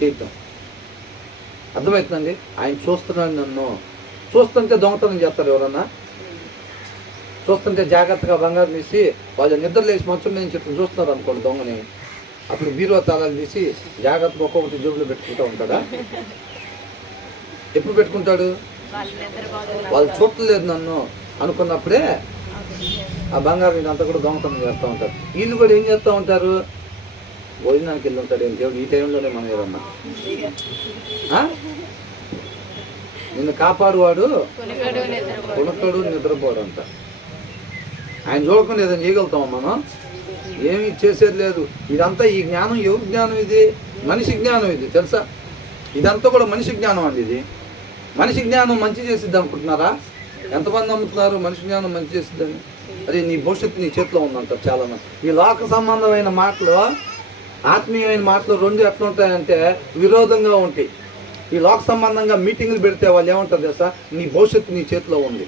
చేయటం. అర్థమవుతుందండి? ఆయన చూస్తున్నాడు నన్ను. చూస్తుంటే దొంగతనం చేస్తారు ఎవరన్నా? చూస్తుంటే జాగ్రత్తగా బంగారం తీసి వాళ్ళు నిద్ర లేచి మంచం మీద నుంచి చూస్తున్నారు అనుకోండి దొంగని, అప్పుడు బీరువా తాళాలు తీసి జాగ్రత్తగా ఒక్కొక్కటి జేబులో పెట్టుకుంటూ ఉంటాడా? ఎప్పుడు పెట్టుకుంటాడు? వాళ్ళు చూడలేదు నన్ను అనుకున్నప్పుడే ఆ బంగారం ఇదంతా కూడా దొంగతనం చేస్తూ ఉంటారు. వీళ్ళు కూడా ఏం చేస్తూ ఉంటారు? భోజనానికి వెళ్ళి ఉంటాడు ఏం దేవుడు ఈ టైంలోనే మనం ఏదన్నా నిన్ను కాపాడువాడు కొనుక్కడు నిద్రపోడు అంట. ఆయన చూడకుండా ఏదైనా చేయగలుగుతామా మనం? ఏమి చేసేది లేదు. ఇదంతా ఈ జ్ఞానం ఎవరి జ్ఞానం? ఇది మనిషి జ్ఞానం. ఇది తెలుసా? ఇదంతా కూడా మనిషి జ్ఞానం అండి. ఇది మనిషి జ్ఞానం మంచి చేసిద్ది అనుకుంటున్నారా? ఎంతమంది నమ్ముతున్నారు మనిషి జ్ఞానం మంచి చేసిద్దని? అదే నీ భవిష్యత్తు నీ చేతిలో ఉందంటారు చాలామంది. ఈ లోక సంబంధమైన మాటలు, ఆత్మీయమైన మాటలు రెండు ఎట్లా ఉంటాయంటే విరోధంగా ఉంటాయి. ఈ లోక సంబంధంగా మీటింగ్లు పెడితే వాళ్ళు ఏమంటారు తెలుసా? నీ భవిష్యత్తు నీ చేతిలో ఉంది,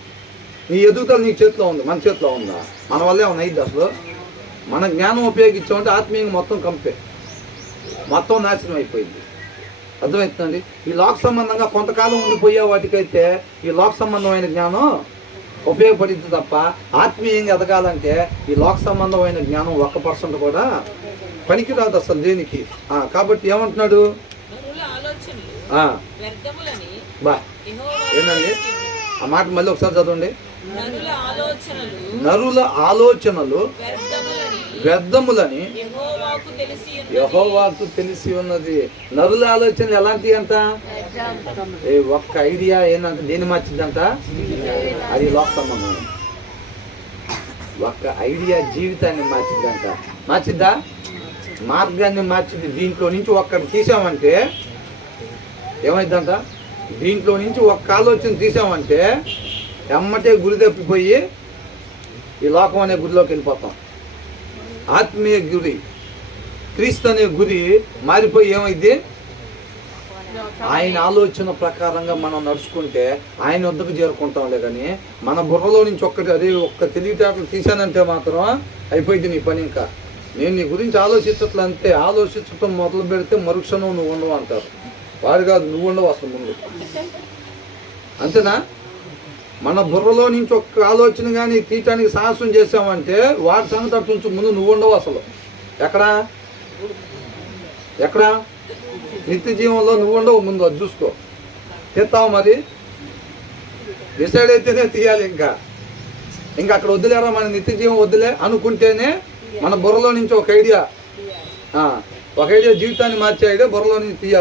నీ ఎదుగుదల నీ చేతిలో ఉంది. మన చేతిలో ఉందా? మన వల్ల ఏమన్నా అయింది అసలు? మన జ్ఞానం ఉపయోగించామంటే ఆత్మీయంగా మొత్తం కంపే, మొత్తం నాశనం అయిపోయింది. అర్థమవుతుందండి? ఈ లోక సంబంధంగా కొంతకాలం ఉండిపోయే వాటికైతే ఈ లోక సంబంధమైన జ్ఞానం ఉపయోగపడింది తప్ప ఆత్మీయంగా ఎదగాలంటే ఈ లోక సంబంధమైన జ్ఞానం 1% కూడా పనికిరాదు అసలు దేనికి. కాబట్టి ఏమంటున్నాడు? బా ఏంటండి ఆ మాట మళ్ళీ ఒకసారి చదవండి. నరుల ఆలోచనలు వ్యర్థములని యెహోవాకు తెలిసి ఉన్నది. నరుల ఆలోచనలు ఎలాంటివి అంట? ఒక్క ఐడియా ఏంటంట దేన్ని మార్చిద్దంట? అది లోక సంబంధం. ఒక్క ఐడియా జీవితాన్ని మార్చిద్దంట. మార్చిద్దా? మార్గాన్ని మార్చింది. దీంట్లో నుంచి ఒక్కటి తీసామంటే ఏమైందంట? దీంట్లో నుంచి ఒక్క ఆలోచన తీసామంటే ఎమ్మటే గురి తప్పిపోయి ఈ లోకం అనే గురిలోకి వెళ్ళిపోతాం. ఆత్మీయ గురి, క్రీస్తు అనే గురి మారిపోయి ఏమైంది? ఆయన ఆలోచన ప్రకారంగా మనం నడుచుకుంటే ఆయన వద్దకు చేరుకుంటాంలే. కానీ మన బుర్రలో నుంచి ఒక్క తెలివితేటలు తీసానంటే మాత్రం అయిపోయింది నీ పని. ఇంకా నేను నీ గురించి ఆలోచించట్లే అంతే. ఆలోచించటం మొదలు పెడితే మరుక్షణం నువ్వు ఉండవు అంటారు. వారు కాదు, నువ్వు ఉండవు అసలు ముందు. అంతేనా? మన బుర్రలో నుంచి ఒక్క ఆలోచన కానీ తీయటానికి సాహసం చేసామంటే వాటి సంగతి అటు నుంచి ముందు నువ్వు ఉండవు అసలు. ఎక్కడా నిత్య జీవంలో నువ్వు ఉండవు ముందు. అది చూసుకో. తీస్తావు మరి? డిసైడ్ అయితేనే తీయాలి. ఇంకా అక్కడ వద్దులేరా మన నిత్య జీవం వద్దులే అనుకుంటేనే మన బుర్రలో నుంచి ఒక ఐడియా జీవితాన్ని మార్చే ఐడియా బుర్రలో నుంచి తీయాలి.